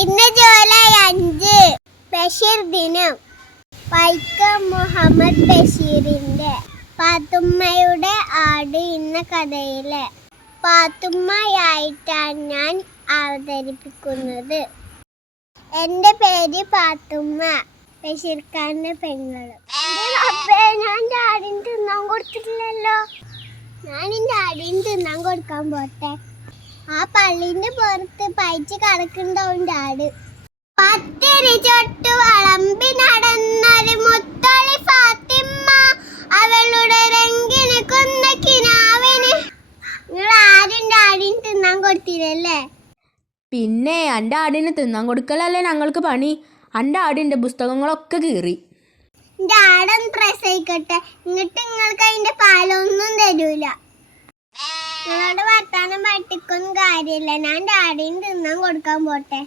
ഇന്ന് ജൂലൈ 5 ബഷീർ ദിനം. വൈക്കം മുഹമ്മദ് ബഷീറിന്റെ പാത്തുമ്മയുടെ ആട് എന്ന കഥയിലെ പാത്തുമ്മയായിട്ടാണ് ഞാൻ അവതരിപ്പിക്കുന്നത്. എൻ്റെ പേര് പാത്തുമ്മ, ബഷീർ ഖാന്റെ പെങ്ങളും. ഞാൻ ആടിന് തിന്നാൻ കൊടുത്തിട്ടില്ലല്ലോ. ഞാൻ എൻ്റെ ആടിന് തിന്നാൻ കൊടുക്കാൻ പോട്ടെ. ആ പള്ളിന്റെ പുറത്ത് പയച്ച് കിടക്കുന്നുണ്ടാവും ആട്. പത്തിരി ചൊട്ടു വളമ്പി നടന്നൊരു മുത്തോളി ഫാത്തിമ്മ, അവളുടെ രംഗിന് കുന്നക്കിനാവിന്. നിങ്ങൾ ആരും ആടിന് തിന്നാൻ കൊടുത്തില്ലല്ലേ? പിന്നെ എൻ്റെ ആടിന് തിന്നാൻ കൊടുക്കലല്ലേ ഞങ്ങൾക്ക് പണി. എൻ്റെ ആടിൻ്റെ പുസ്തകങ്ങളൊക്കെ കീറി. എൻ്റെ ആടൊന്ന് പ്രസവിക്കട്ടെ, എന്നിട്ട് നിങ്ങൾക്ക് അതിൻ്റെ പാലൊന്നും തരൂല. നിങ്ങളുടെ വർത്താനം പറ്റിക്കൊന്നും കാര്യമില്ല. ഞാൻ ആടിന് തിന്നാൻ കൊടുക്കാൻ പോട്ടെ.